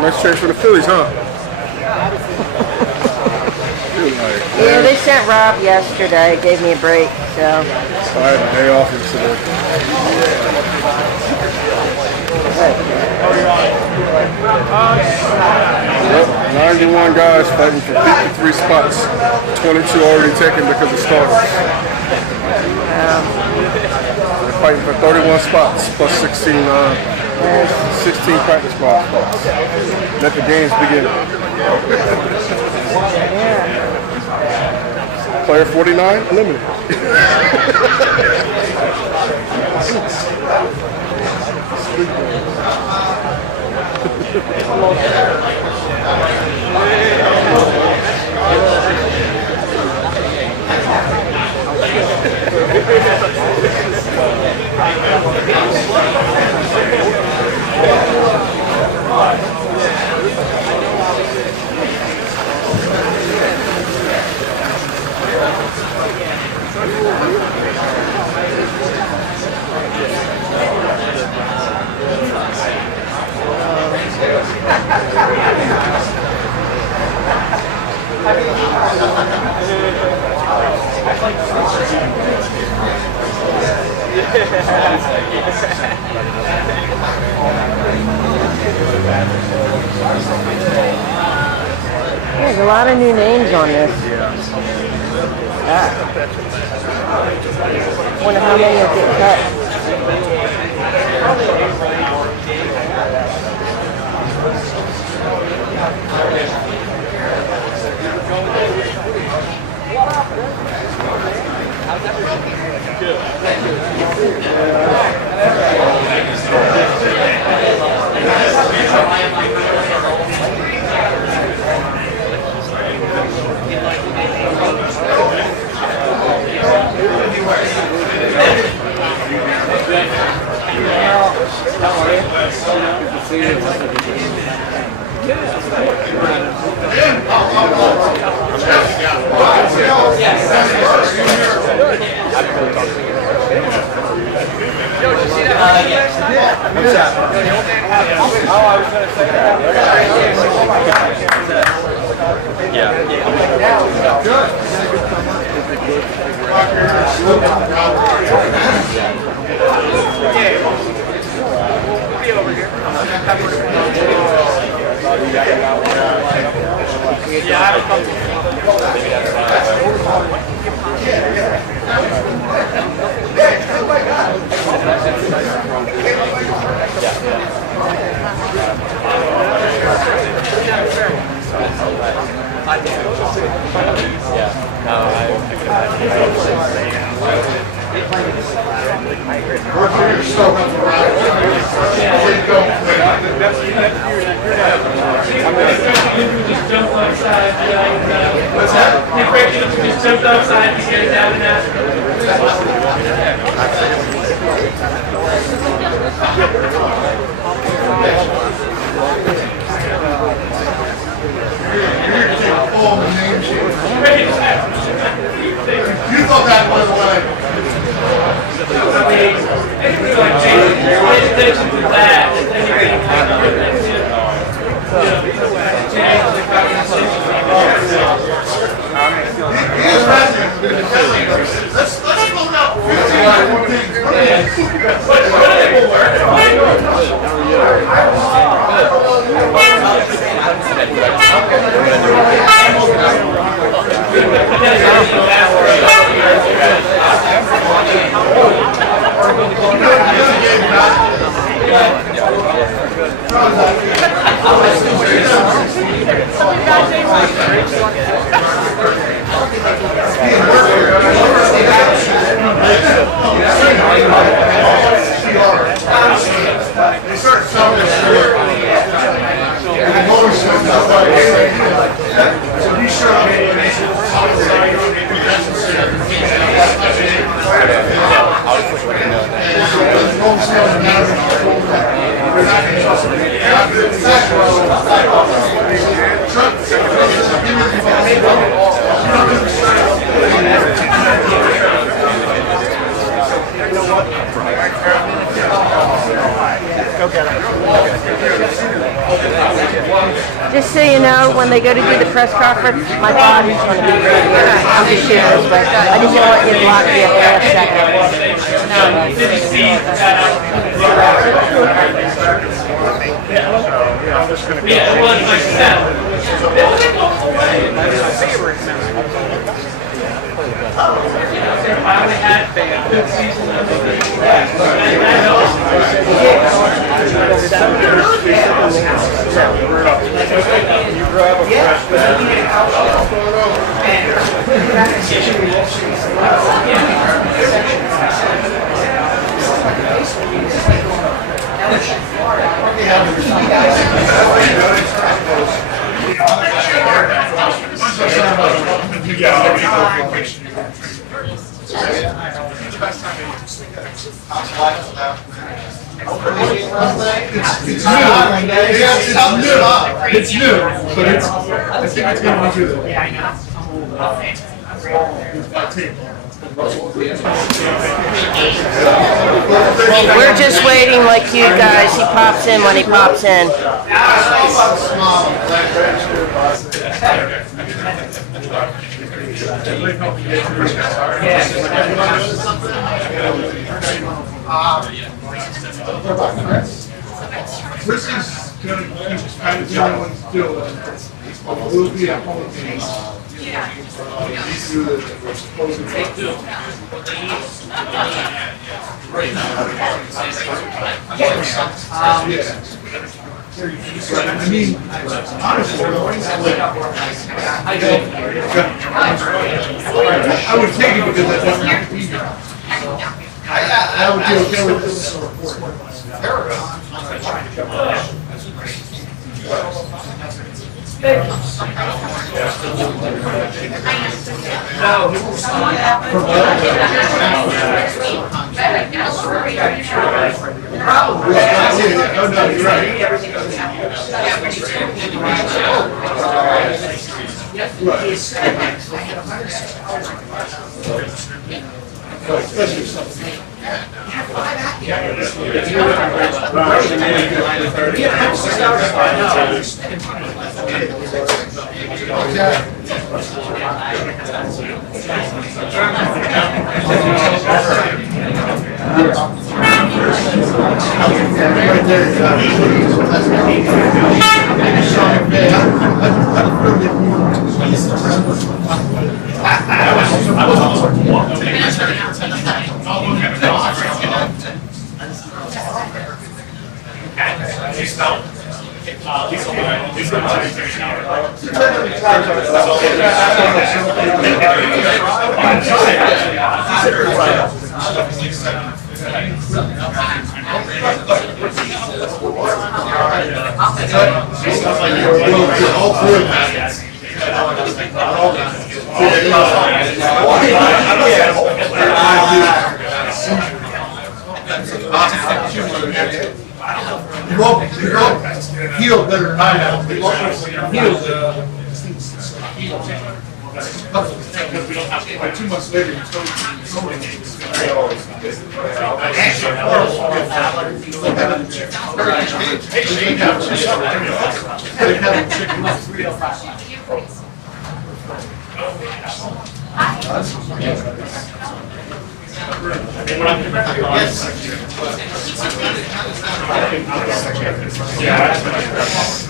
Nice change for the Phillies, huh? Yeah, they sent Rob yesterday. Gave me a break, so. I had a day off yesterday. Yep, 91 guys fighting for 53 spots. 22 already taken because of starters. They're fighting for 31 spots plus 16 practice squad spots. Let the games begin. Player 49 eliminated. There's a lot of new names on this. Wonder how many will get cut. You thought that was like. Let's slow down. Just so you know, when they go to do the press conference, my body's going to be right here. I'm just shooting this way. I just don't want you to block me at the last second. Yeah, it was like that. It's new, but it's. I think it's gonna be good. Yeah, I know. We're just waiting like you guys. He pops in when he pops in. This is going to kind of everyone's doing. It will be a whole thing. These are the supposed I mean, honestly, I would take it because that doesn't have to be here. I would be okay with this report. Probably. Oh, no, you're right. Especially something. You won't heal better than I have. You won't heal. Because we don't have to, like 2 months later, you told me so many things.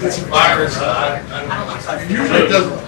It's a virus. Usually it doesn't.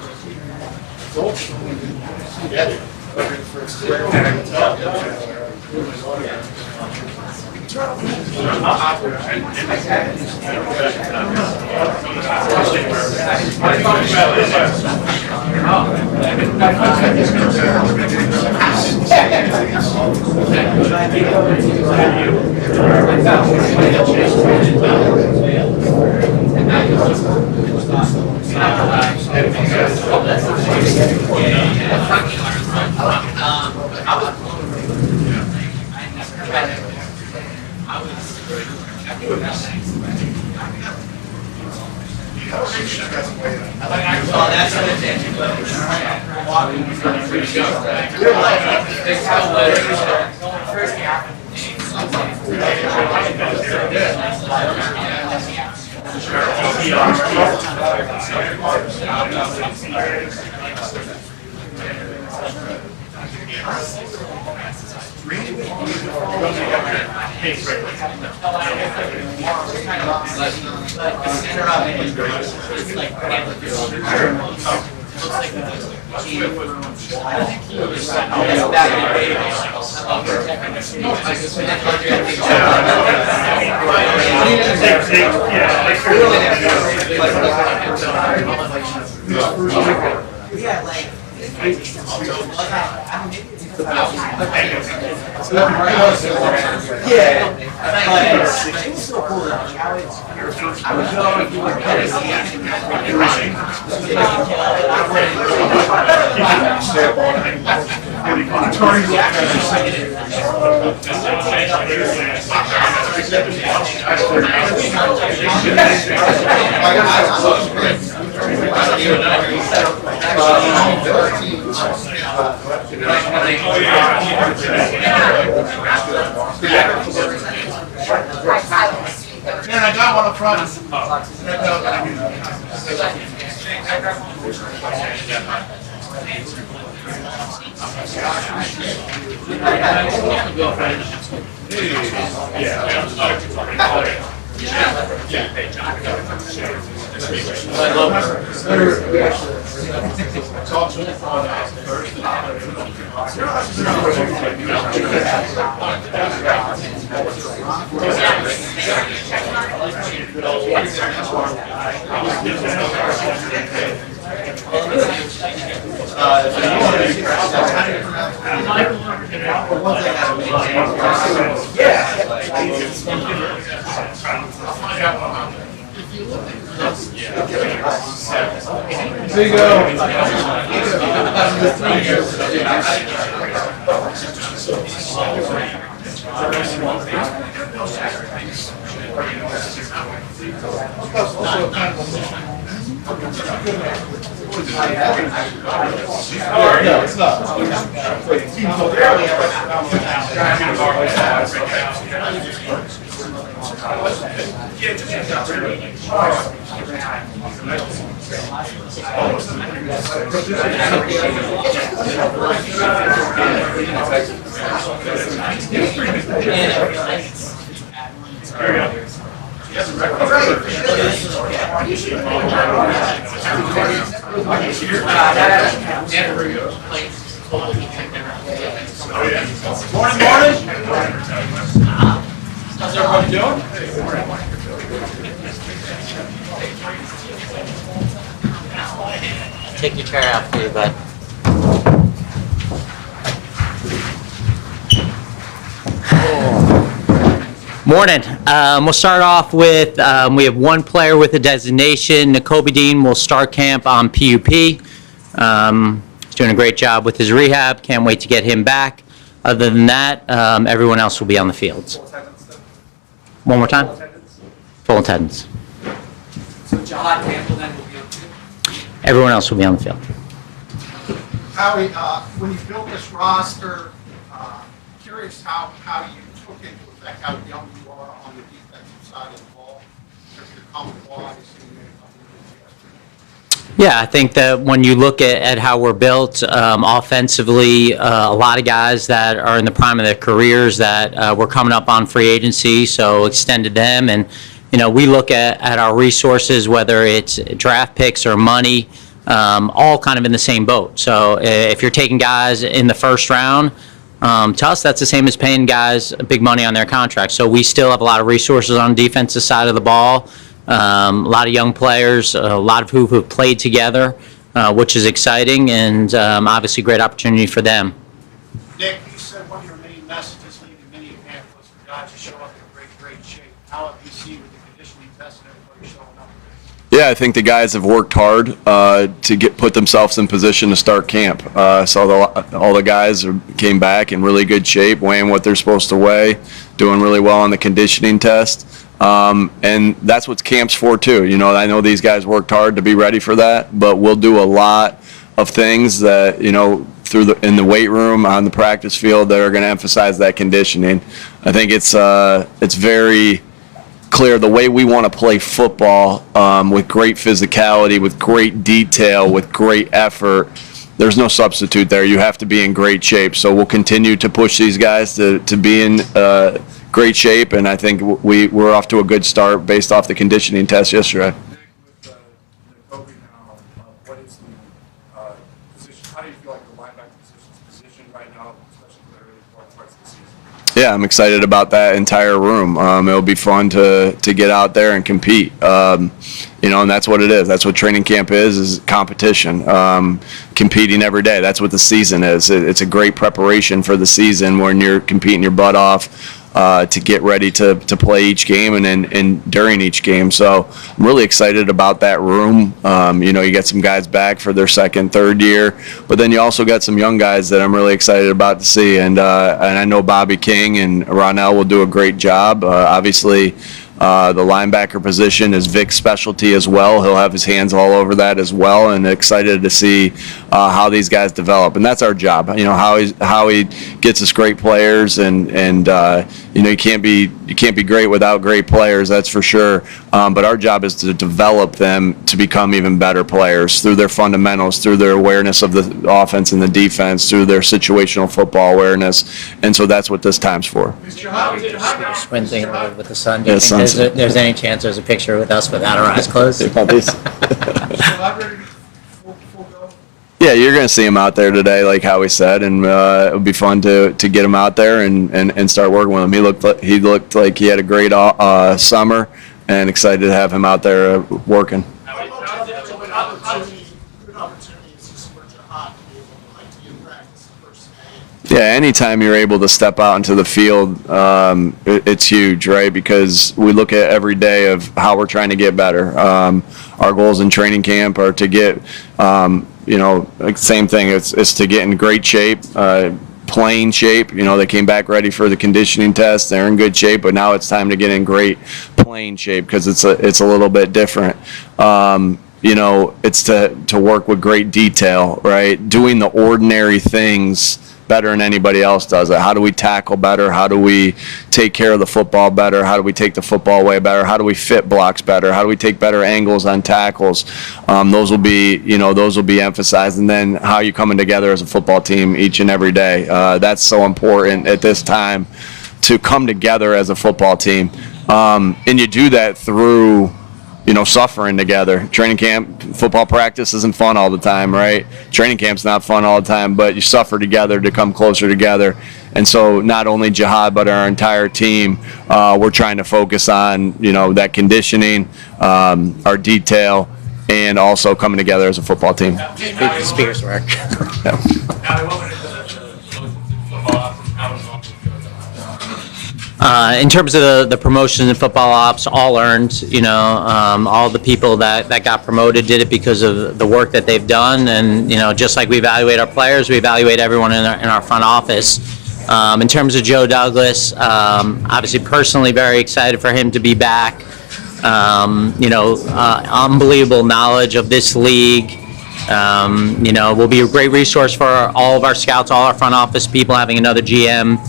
Man, I got one up front. There you go. No, it's not. Morning, morning. How's everybody doing? Take your chair out, please, bud. Morning. We'll start off with, we have one player with a designation. Nakobe Dean will start camp on PUP. He's doing a great job with his rehab. Can't wait to get him back. Other than that, everyone else will be on the fields. One more time? Full attendance. So Jihad Campbell then will be on too? Everyone else will be on the field. Howie, when you built this roster, curious how you took into effect how young you are on the defensive side of the ball. Because you're comfortable, obviously, you made a couple of moves yesterday. Yeah, I think that when you look at how we're built offensively, a lot of guys that are in the prime of their careers that we're coming up on free agency, so extended them. And, you know, we look at our resources, whether it's draft picks or money, all kind of in the same boat. So if you're taking guys in the first round, to us, that's the same as paying guys big money on their contracts. So we still have a lot of resources on the defensive side of the ball. A lot of young players, a lot of who have played together, which is exciting, and obviously great opportunity for them. Nick, you said one of your main messages leaving Minneapolis was for guys to show up in great shape. How have you seen with the conditioning test and everybody showing up? Yeah, I think the guys have worked hard to put themselves in position to start camp. So all the guys came back in really good shape, weighing what they're supposed to weigh, doing really well on the conditioning test. And that's what camp's for too. You know, I know these guys worked hard to be ready for that, but we'll do a lot of things that, you know, in the weight room, on the practice field, that are going to emphasize that conditioning. I think it's very clear the way we want to play football, with great physicality, with great detail, with great effort. There's no substitute there. You have to be in great shape. So we'll continue to push these guys to be in great shape, and I think we're off to a good start based off the conditioning test yesterday. With the Kobe now, what is the position? How do you feel like the linebacker position is positioned right now, especially for the early parts of the season? Yeah, I'm excited about that entire room. It'll be fun to get out there and compete. You know, and that's what it is. That's what training camp is competition. Competing every day. That's what the season is. It's a great preparation for the season when you're competing your butt off to get ready to play each game and during each game. So I'm really excited about that room. You know, you get some guys back for their second, third year, but then you also got some young guys that I'm really excited about to see. And I know Bobby King and Ronell will do a great job. Obviously, the linebacker position is Vic's specialty as well. He'll have his hands all over that as well, and excited to see how these guys develop. And that's our job. You know, how he gets us great players, and you know, you can't be great without great players. That's for sure. But our job is to develop them to become even better players through their fundamentals, through their awareness of the offense and the defense, through their situational football awareness. And so that's what this time's for. One thing with the sun. Yeah, sunset. There's any chance there's a picture with us without our eyes closed? Yeah, you're going to see him out there today, like Howie said, and it would be fun to get him out there and start working with him. He looked like he had a great summer, and excited to have him out there working. Yeah, anytime you're able to step out into the field, it's huge, right? Because we look at every day of how we're trying to get better. Our goals in training camp are to get, you know, like same thing. It's to get in great shape, playing shape. You know, they came back ready for the conditioning test. They're in good shape, but now it's time to get in great playing shape because it's a little bit different. You know, it's to work with great detail, right? Doing the ordinary things better than anybody else does it. How do we tackle better? How do we take care of the football better? How do we take the football away better? How do we fit blocks better? How do we take better angles on tackles? Those will be emphasized. And then how you coming together as a football team each and every day. That's so important at this time to come together as a football team. And you do that through, you know, suffering together. Training camp, football practice isn't fun all the time, right? Training camp's not fun all the time, but you suffer together to come closer together. And so not only Jihad, but our entire team, we're trying to focus on, you know, that conditioning, our detail, and also coming together as a football team. Spears work. Yeah. In terms of the promotions in football ops, all earned. You know, all the people that got promoted did it because of the work that they've done. And you know, just like we evaluate our players, we evaluate everyone in our front office. In terms of Joe Douglas, obviously personally very excited for him to be back. You know, unbelievable knowledge of this league. You know, will be a great resource for all of our scouts, all our front office people, having another GM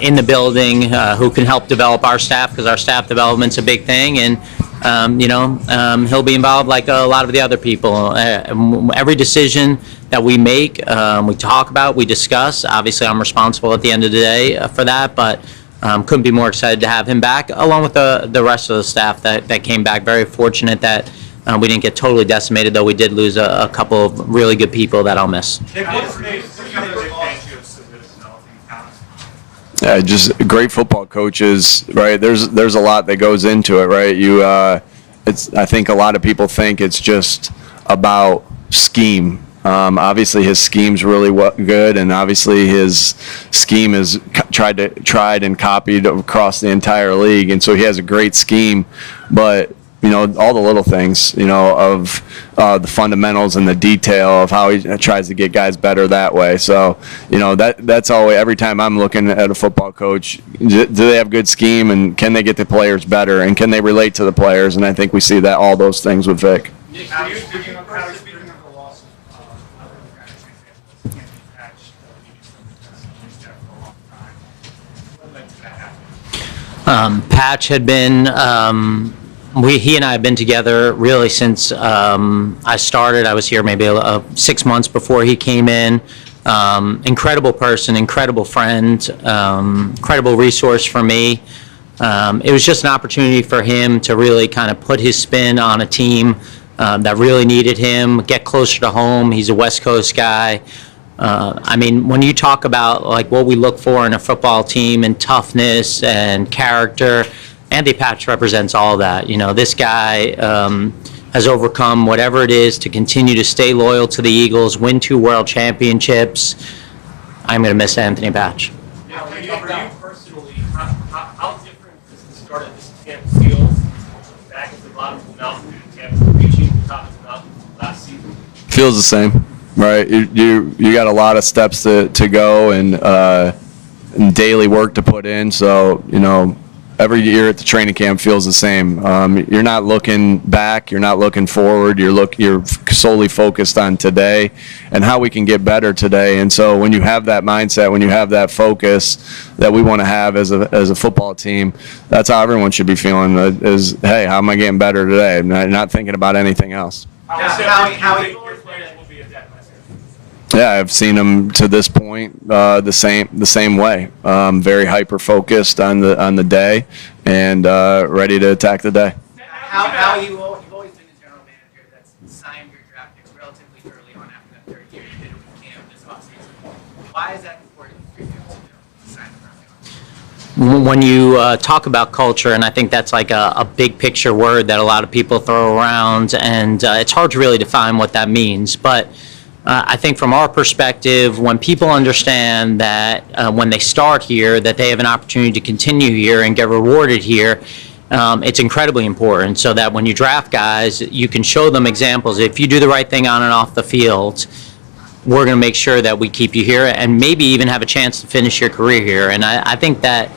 in the building who can help develop our staff, because our staff development's a big thing. And you know, he'll be involved like a lot of the other people. Every decision that we make, we talk about, we discuss. Obviously, I'm responsible at the end of the day for that, but couldn't be more excited to have him back, along with the rest of the staff that came back. Very fortunate that we didn't get totally decimated, though we did lose a couple of really good people that I'll miss. Yeah, just great football coaches, right? There's a lot that goes into it, right? I think a lot of people think it's just about scheme. Obviously, his scheme's really good, and obviously his scheme is tried and copied across the entire league, and so he has a great scheme. But all the little things, of the fundamentals and the detail of how he tries to get guys better that way. So, that's always, every time I'm looking at a football coach, do they have good scheme, and can they get the players better, and can they relate to the players? And I think we see that, all those things with Vic. Nick, do you speaking of the loss of other guys, for example, Anthony Patch, used that for a long time. What led to that happening? Patch had been, he and I have been together really since I started. I was here maybe 6 months before he came in. Incredible person, incredible friend, incredible resource for me. It was just an opportunity for him to really kind of put his spin on a team that really needed him, get closer to home. He's a West Coast guy. I mean, when you talk about like what we look for in a football team and toughness and character, Andy Patch represents all that. This guy has overcome whatever it is to continue to stay loyal to the Eagles, win 2 world championships. I'm going to miss Anthony Patch. Now, for you personally, how different does the start of this camp feel back at the bottom of the mountain to camp reaching the top of the mountain last season? Feels the same, right? You got a lot of steps to go and daily work to put in. So, every year at the training camp feels the same. You're not looking back, you're not looking forward, you're solely focused on today and how we can get better today. And so when you have that mindset, when you have that focus that we want to have as a football team, that's how everyone should be feeling, is, hey, how am I getting better today? Not thinking about anything else. Yeah, I've seen him to this point the same way. Very hyper focused on the day and ready to attack the day. How you've always been a general manager that's signed your draft picks relatively early on after that third year. You did it with Cam this offseason. Why is that important for you to sign them early on? When you talk about culture, and I think that's like a big picture word that a lot of people throw around, and it's hard to really define what that means, but I think from our perspective, when people understand that when they start here, that they have an opportunity to continue here and get rewarded here, it's incredibly important, so that when you draft guys, you can show them examples. If you do the right thing on and off the field, we're going to make sure that we keep you here and maybe even have a chance to finish your career here. And I think that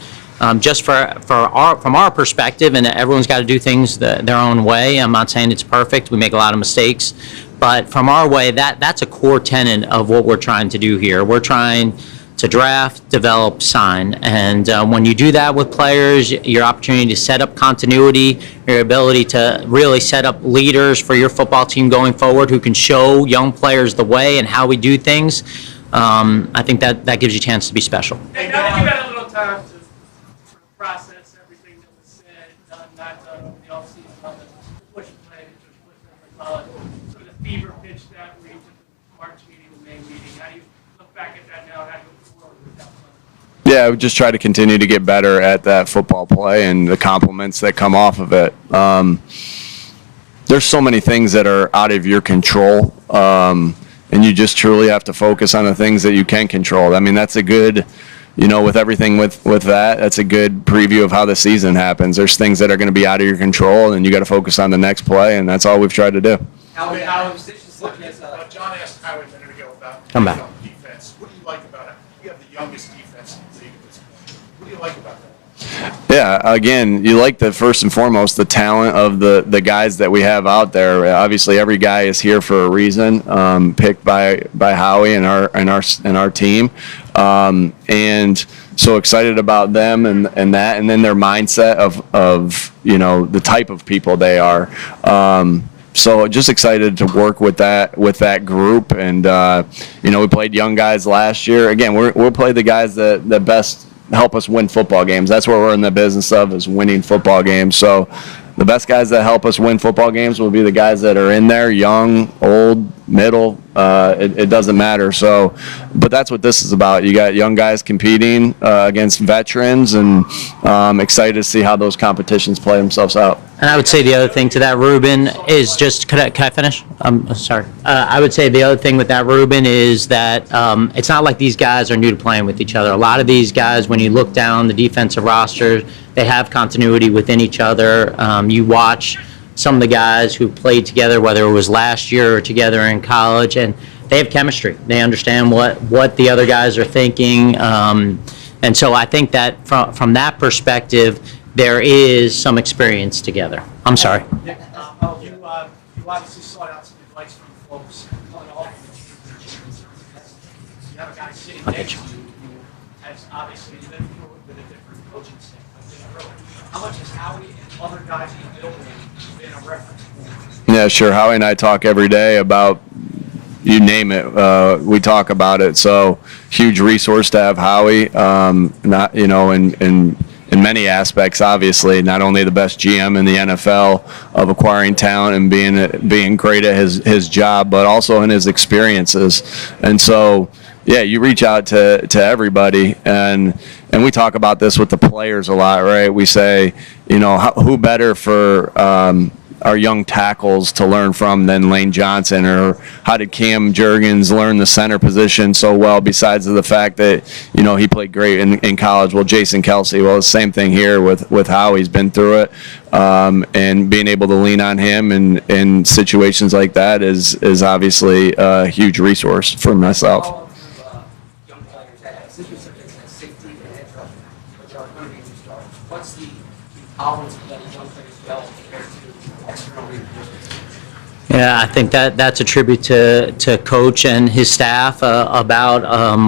just from our perspective, and everyone's got to do things their own way. I'm not saying it's perfect. We make a lot of mistakes. But from our way, that's a core tenet of what we're trying to do here. We're trying to draft, develop, sign. And when you do that with players, your opportunity to set up continuity, your ability to really set up leaders for your football team going forward who can show young players the way and how we do things, I think that gives you a chance to be special. And now that you've had a little time to sort of process everything that was said, done, not done over the offseason, on the push play, sort of the fever pitch that we took the March meeting, the May meeting. How do you look back at that now? How do you look forward with that plan? Yeah, we just try to continue to get better at that football play and the compliments that come off of it. There's so many things that are out of your control, and you just truly have to focus on the things that you can control. I mean, that's a good, with everything with that, that's a good preview of how the season happens. There's things that are going to be out of your control, and you got to focus on the next play, and that's all we've tried to do. How positions look as John asked Howard a minute ago about Come back. defense. What do you like about it? You have the youngest defense in the league at this point. What do you like about that? Yeah, again, you like the first and foremost the talent of the guys that we have out there. Obviously, every guy is here for a reason, picked by Howie and our team, and so excited about them and that, and then their mindset of the type of people they are. So just excited to work with that group, and we played young guys last year. Again, we'll play the guys that best help us win football games. That's what we're in the business of, is winning football games. So the best guys that help us win football games will be the guys that are in there, young, old, middle. It doesn't matter. So, but that's what this is about. You got young guys competing against veterans, and excited to see how those competitions play themselves out. And I would say the other thing to that, Ruben, is just, can I finish? I'm sorry. I would say the other thing with that, Ruben, is that it's not like these guys are new to playing with each other. A lot of these guys, when you look down the defensive roster, they have continuity within each other. You watch some of the guys who played together, whether it was last year or together in college, and they have chemistry. They understand what the other guys are thinking. And so I think that from that perspective, there is some experience together. I'm sorry. You obviously sought out some advice from folks coming off of the you have a guy sitting next to you who has obviously been through it with a different coaching staff. How much has Howie and other guys in the building been a reference point? Yeah, sure. Howie and I talk every day about, you name it, we talk about it. So huge resource to have Howie, not, you know, in many aspects, obviously, not only the best GM in the NFL of acquiring talent and being great at his job, but also in his experiences. And so, yeah, you reach out to everybody, and we talk about this with the players a lot, right? We say, you know, who better for our young tackles to learn from than Lane Johnson, or how did Cam Jurgens learn the center position so well, besides the fact that, you know, he played great in college? Well, Jason Kelsey, well, the same thing here with how he's been through it, and being able to lean on him in situations like that is obviously a huge resource for myself. Young players that such as safety and edge rushing, which are going to be new stars. What's the tolerance of letting young players develop compared to external reinforcements? Yeah, I think that's a tribute to coach and his staff about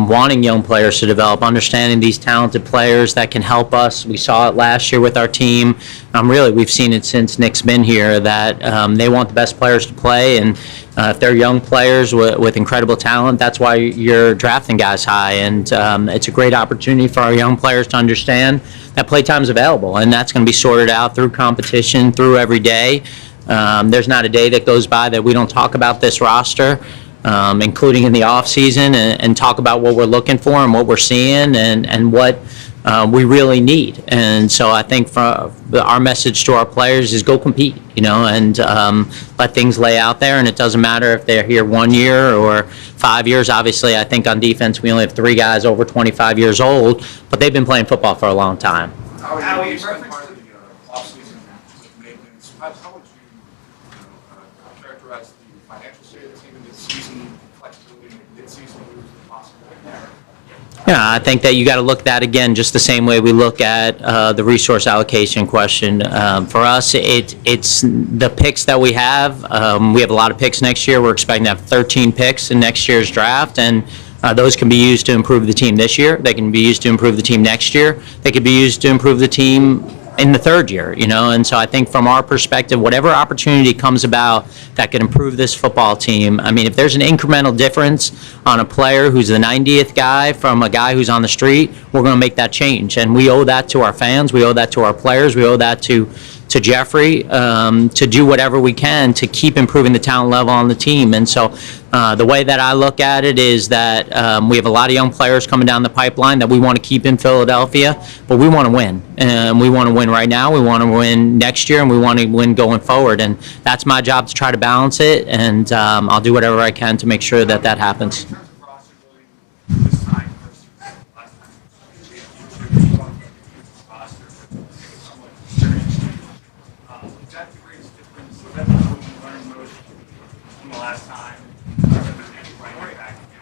wanting young players to develop, understanding these talented players that can help us. We saw it last year with our team. Really, we've seen it since Nick's been here, that they want the best players to play, and if they're young players with incredible talent, that's why you're drafting guys high. And it's a great opportunity for our young players to understand that playtime is available, and that's going to be sorted out through competition, through every day. There's not a day that goes by that we don't talk about this roster, including in the off season, and talk about what we're looking for and what we're seeing and what we really need. And so I think our message to our players is go compete, you know, and let things lay out there. And it doesn't matter if they're here 1 year or 5 years. Obviously, I think on defense we only have 3 guys over 25 years old, but they've been playing football for a long time. Howie, in reference to Off-season maintenance, how would you characterize the financial state of the team in this season, flexibility in mid-season moves if possible? Yeah, I think that you got to look at that again just the same way we look at the resource allocation question. For us, it's the picks that we have. We have a lot of picks next year. We're expecting to have 13 picks in next year's draft, and those can be used to improve the team this year. They can be used to improve the team next year. They could be used to improve the team in the third year, you know. And so I think from our perspective, whatever opportunity comes about that could improve this football team, I mean, if there's an incremental difference on a player who's the 90th guy from a guy who's on the street, we're going to make that change. And we owe that to our fans. We owe that to our players. We owe that to Jeffrey, to do whatever we can to keep improving the talent level on the team. And so the way that I look at it is that we have a lot of young players coming down the pipeline that we want to keep in Philadelphia, but we want to win. And we want to win right now, we want to win next year, and we want to win going forward. And that's my job, to try to balance it, and I'll do whatever I can to make sure that happens. in terms of roster building this time versus last time, you roster somewhat experienced. Is that the greatest difference? Is that what you learned most from the last time? Right back again?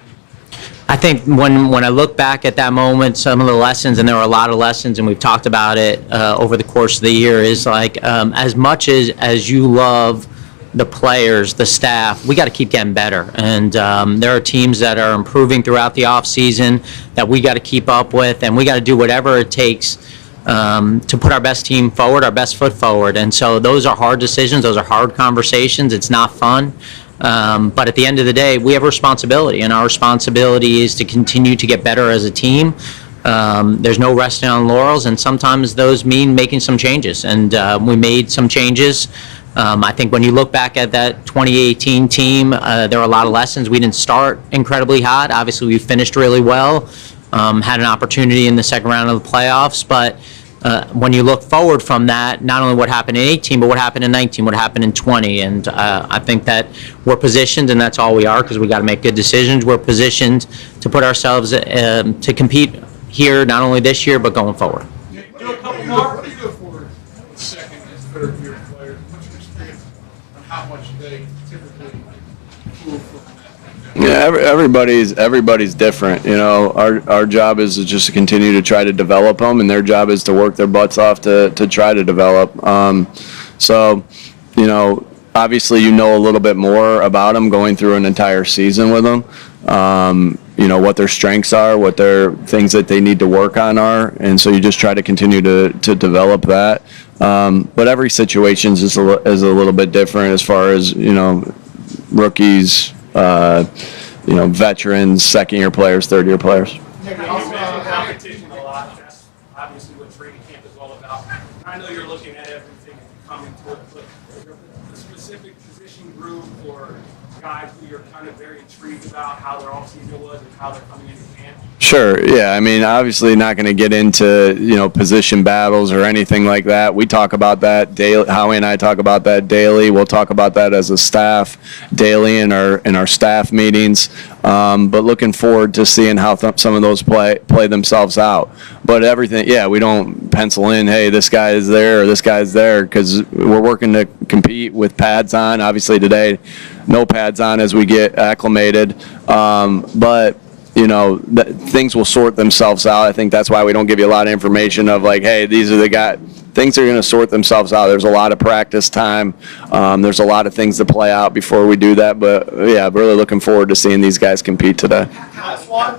I think when I look back at that moment, some of the lessons, and there were a lot of lessons, and we've talked about it over the course of the year, is like as much as you love the players, the staff, we got to keep getting better. And there are teams that are improving throughout the offseason that we got to keep up with, and we got to do whatever it takes to put our best team forward, our best foot forward. And so those are hard decisions. Those are hard conversations. It's not fun. But at the end of the day, we have a responsibility, and our responsibility is to continue to get better as a team. There's no resting on laurels, and sometimes those mean making some changes. And we made some changes. I think when you look back at that 2018 team, there were a lot of lessons. We didn't start incredibly hot. Obviously, we finished really well, had an opportunity in the second round of the playoffs. But when you look forward from that, not only what happened in 18, but what happened in 19, what happened in 20. And I think that we're positioned, and that's all we are, because we got to make good decisions. We're positioned to put ourselves to compete here, not only this year, but going forward. Do a couple more. What do you go for second and third year players? What's your experience Yeah, everybody's different. You know, our job is just to continue to try to develop them, and their job is to work their butts off to try to develop. So, you know, obviously you know a little bit more about them going through an entire season with them. You know, what their strengths are, what their things that they need to work on are, and so you just try to continue to develop that. But every situation is a little bit different as far as, you know, rookies, you know, veterans, second-year players, third-year players. You mentioned competition a lot. That's obviously what training camp is all about. I know you're looking at everything coming to it, but a specific position group or guys who you're kind of very intrigued about how their offseason was and how they're coming into camp? Sure. Yeah. I mean, obviously not going to get into, you know, position battles or anything like that. We talk about that daily. Howie and I talk about that daily. We'll talk about that as a staff daily in our staff meetings. But looking forward to seeing how some of those play themselves out. But everything, yeah, we don't pencil in, hey, this guy is there or this guy's there, because we're working to compete with pads on. Obviously today, no pads on as we get acclimated. But you know, things will sort themselves out. I think that's why we don't give you a lot of information of like, hey, these are the guys. Things are going to sort themselves out. There's a lot of practice time. There's a lot of things to play out before we do that. But yeah, really looking forward to seeing these guys compete today. Howie,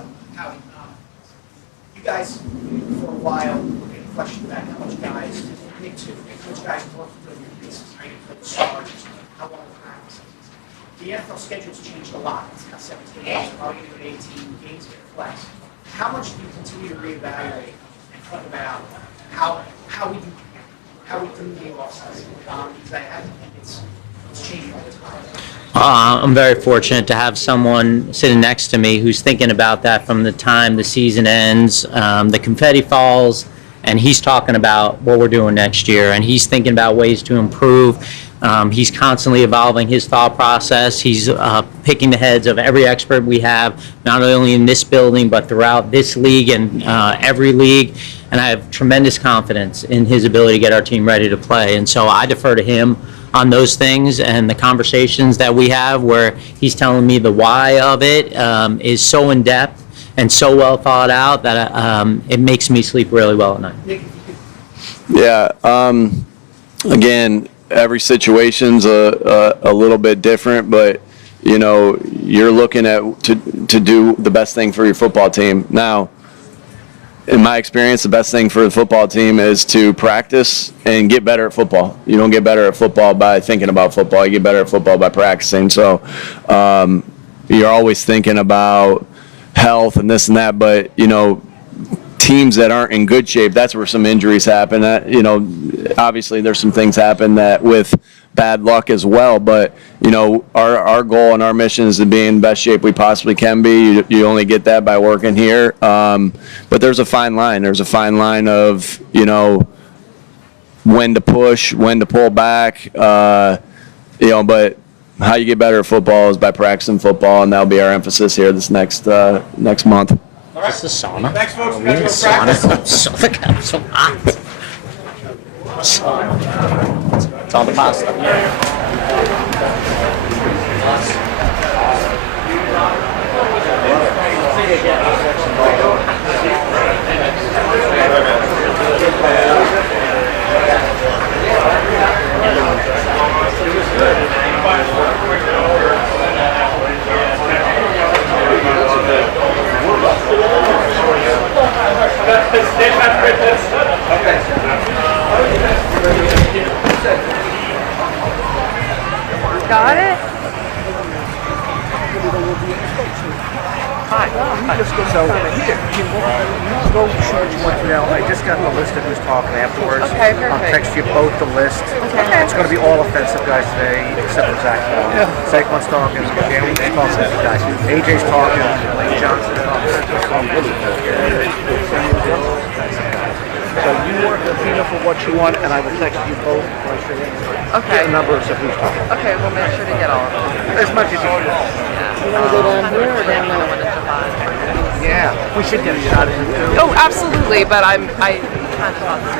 you guys for a while were getting questioned about how much guys Nick too, how much guys work for your bases, training for the stars, how long the practices. The NFL schedule's changed a lot. It's now 17 games, probably going to 18 games get flexed. How much do you continue to reevaluate and think about how we do the game offseason? Because I think it's changing all the time. I'm very fortunate to have someone sitting next to me who's thinking about that from the time the season ends, the confetti falls, and he's talking about what we're doing next year, and he's thinking about ways to improve. He's constantly evolving his thought process. He's picking the heads of every expert we have, not only in this building, but throughout this league and every league. And I have tremendous confidence in his ability to get our team ready to play. And so I defer to him on those things, and the conversations that we have where he's telling me the why of it is so in-depth and so well thought out that it makes me sleep really well at night. Yeah. Again, every situation's a little bit different, but you know, you're looking at to do the best thing for your football team. Now, in my experience, the best thing for the football team is to practice and get better at football. You don't get better at football by thinking about football. You get better at football by practicing. So you're always thinking about health and this and that, but you know, teams that aren't in good shape, that's where some injuries happen. You know, obviously there's some things happen that with bad luck as well, but you know, our goal and our mission is to be in the best shape we possibly can be. You only get that by working here. But there's a fine line. There's a fine line of, you know, when to push, when to pull back, you know, but how you get better at football is by practicing football, and that'll be our emphasis here this next month. Is this a sauna? Thanks, folks. Are we in a sauna? I'm so hot. It's all the pasta. Got it? So here, go search Montreal. I just got the list of who's talking afterwards. Okay, I'll perfect. text you both the list. Okay. It's going to be all offensive guys today, except for Zach. Saquon's talking. Galen's talking. Guys. AJ's talking. Lane Johnson's talking. So you work with Tina for what you want, and I will text you both. Okay. The numbers of who's talking. Okay, we'll make sure to get all of them. As much as you can. You want to go down here or down there? Yeah, we should get a shot in too. Oh, absolutely, but I kind of thought this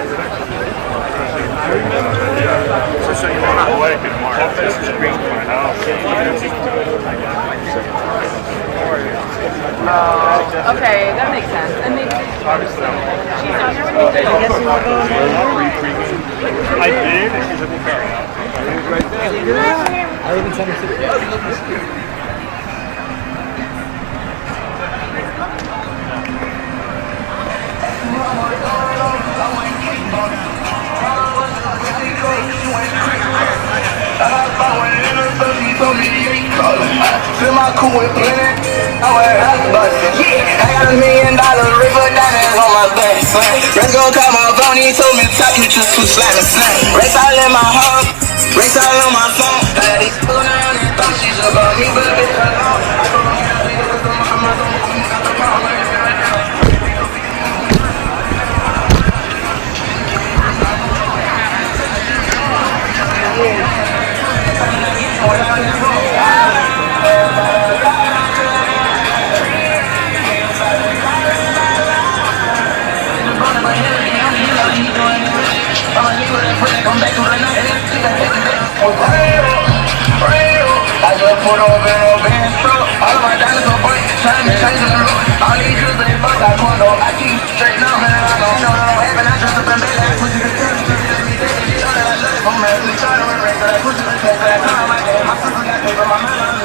was So you want to awake and mark. This is green right now. Okay, that makes sense. And maybe she's on there with me. I guess we were going I did, and she's like, okay. I even sent her to Fill my cool with plenty. I wear half a bustin'. Yeah, I got $1 million river diamonds on my back. Let's go call my phone. He told me top you just too slamming slam. Race all in my home. Race all on my phone. I got these people around and thought she's about me, but bitch alone. I don't know how to do it. I'm not gonna put me out the power. I just put over a bench truck. All of my diamonds are bright, shining, changing the road. All these shoes they fuck like Quando. I keep straight up, man. I don't know what happened. I just up and back like pussy. I'm really trying to erase that pussy. That time I gave my sister got paper, my mind.